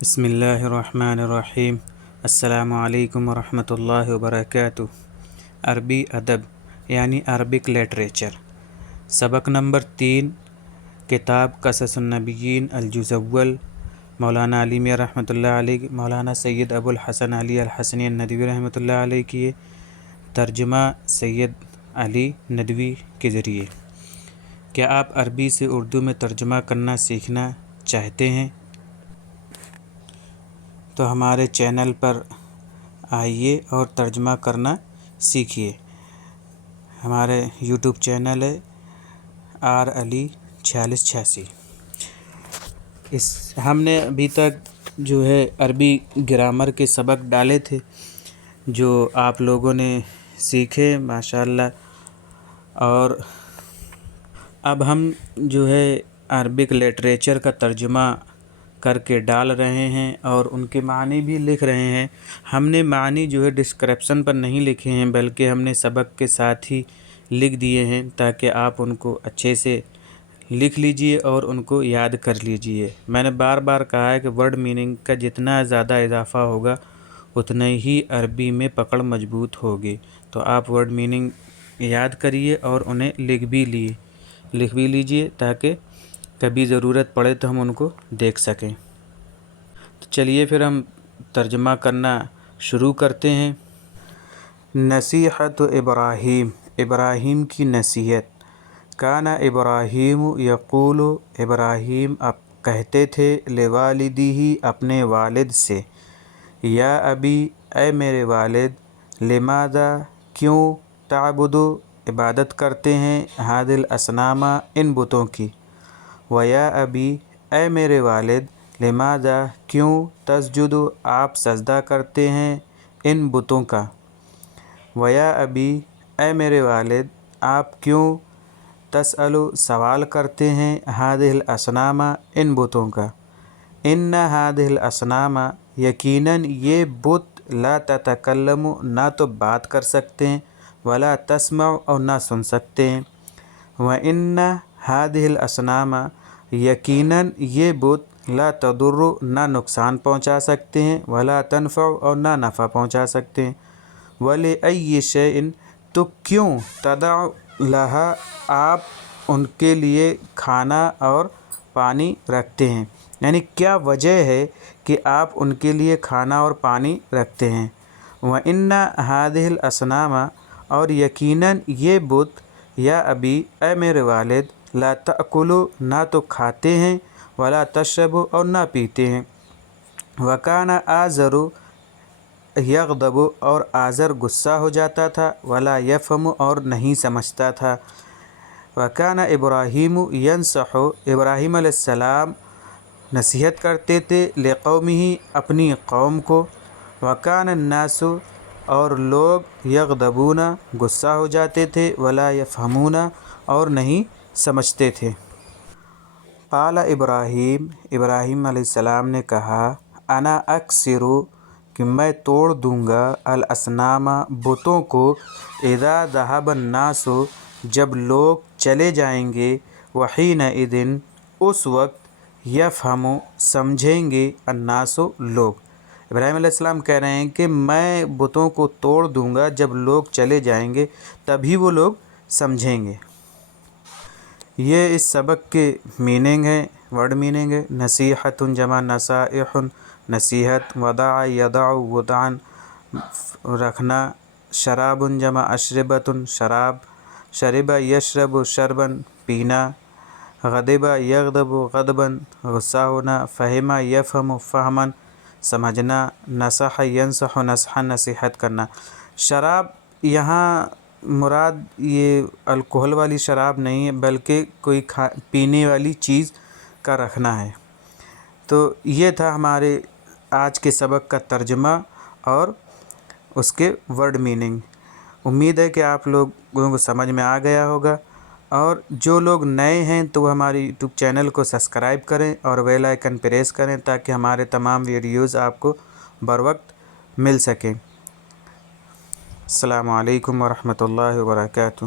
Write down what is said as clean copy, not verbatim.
بسم اللہ الرحمن الرحیم۔ السلام علیکم ورحمۃ اللہ وبرکاتہ۔ عربی ادب یعنی عربک لٹریچر، سبق نمبر 3، کتاب قصص النبیین الجزء اول، مولانا علی میاں رحمۃ اللہ علیہ، مولانا سید ابو الحسن علی الحسنی الندوی رحمۃ اللہ علیہ کی ترجمہ سید علی ندوی کے ذریعے۔ کیا آپ عربی سے اردو میں ترجمہ کرنا سیکھنا چاہتے ہیں؟ تو ہمارے چینل پر آئیے اور ترجمہ کرنا سیکھیے۔ ہمارے یوٹیوب چینل ہے علی 4686۔ ہم نے ابھی تک جو ہے عربی گرامر کے سبق ڈالے تھے جو آپ لوگوں نے سیکھے ماشاءاللہ، اور اب ہم جو ہے عربک لٹریچر کا ترجمہ کر کے ڈال رہے ہیں اور ان کے معنی بھی لکھ رہے ہیں۔ ہم نے معنی جو ہے ڈسکرپشن پر نہیں لکھے ہیں بلکہ ہم نے سبق کے ساتھ ہی لکھ دیے ہیں تاکہ آپ ان کو اچھے سے لکھ لیجئے اور ان کو یاد کر لیجئے۔ میں نے بار بار کہا ہے کہ ورڈ میننگ کا جتنا زیادہ اضافہ ہوگا اتنا ہی عربی میں پکڑ مضبوط ہوگی۔ تو آپ ورڈ میننگ یاد کریے اور انہیں لکھ بھی لیجئے تاکہ کبھی ضرورت پڑے تو ہم ان کو دیکھ سکیں۔ تو چلیے پھر ہم ترجمہ کرنا شروع کرتے ہیں۔ نصیحت ابراہیم، ابراہیم کی نصیحت۔ کانا ابراہیم یقول، ابراہیم اب کہتے تھے لوالدیہ اپنے والد سے، یا ابی اے میرے والد، لماذا کیوں، تعبد عبادت کرتے ہیں، ہذه الاصنام ان بتوں کی، ویا ابی اے میرے والد، لماذا کیوں، تسجد آپ سجدہ کرتے ہیں، ان بتوں کا، ویا ابی اے میرے والد، آپ کیوں، تسأل سوال کرتے ہیں، هذه الاصنام ان بتوں کا، ان هذه الاصنام یقیناً یہ بت، لا تتکلم نہ تو بات کر سکتے ہیں، ولا تسمع اور نہ سن سکتے ہیں، وان هذه الاصنام یقیناً یہ بت، لا تضر نہ نقصان پہنچا سکتے ہیں، ولا تنفع اور نہ نفع پہنچا سکتے ہیں، وَلِأَيِّ شَيْءٍ تو کیوں، تدع لہا آپ ان کے لیے کھانا اور پانی رکھتے ہیں، یعنی کیا وجہ ہے کہ آپ ان کے لیے کھانا اور پانی رکھتے ہیں، وَإِنَّ هَذِهِ الْأَصْنَامَ اور یقیناً یہ بت، یا ابی اے میرے والد، لا تأکل نہ تو کھاتے ہیں، ولا تشرب اور نہ پیتے ہیں، وکان آزر یغضب اور آزر غصہ ہو جاتا تھا، ولا یفہم اور نہیں سمجھتا تھا، وکان ابراہیم ینصح ابراہیم علیہ السلام نصیحت کرتے تھے، لقومہ اپنی قوم کو، وکان الناس اور لوگ، یغضبون غصہ ہو جاتے تھے، ولا یفہمون اور نہیں سمجھتے تھے۔ قال ابراہیم، ابراہیم علیہ السلام نے کہا، انا اکسر کہ میں توڑ دوں گا، الاصنام بتوں کو، اذا ذهب الناس جب لوگ چلے جائیں گے، وحینئذ اس وقت، یفہم سمجھیں گے، الناس لوگ۔ ابراہیم علیہ السلام کہہ رہے ہیں کہ میں بتوں کو توڑ دوں گا جب لوگ چلے جائیں گے، تبھی وہ لوگ سمجھیں گے۔ یہ اس سبق کے میننگ ہے، ورڈ میننگ ہے۔ نصیحت جمع نصائح، نصیحت، ودع یدع ودعا رکھنا، شراب جمع اشربۃ شراب، شرب یشرب شربا پینا، غضب یغضب غضبا غصہ ہونا، فہم یفہم فہما سمجھنا، نصح ینصح نصحا نصیحت کرنا۔ شراب یہاں مراد یہ الکحل والی شراب نہیں ہے بلکہ کوئی پینے والی چیز کا رکھنا ہے۔ تو یہ تھا ہمارے آج کے سبق کا ترجمہ اور اس کے ورڈ میننگ۔ امید ہے کہ آپ لوگوں کو سمجھ میں آ گیا ہوگا، اور جو لوگ نئے ہیں تو وہ ہماری یوٹیوب چینل کو سبسکرائب کریں اور بیل آئیکن پریس کریں تاکہ ہمارے تمام ویڈیوز آپ کو بروقت مل سکیں۔ السلام علیکم ورحمۃ اللہ وبرکاتہ۔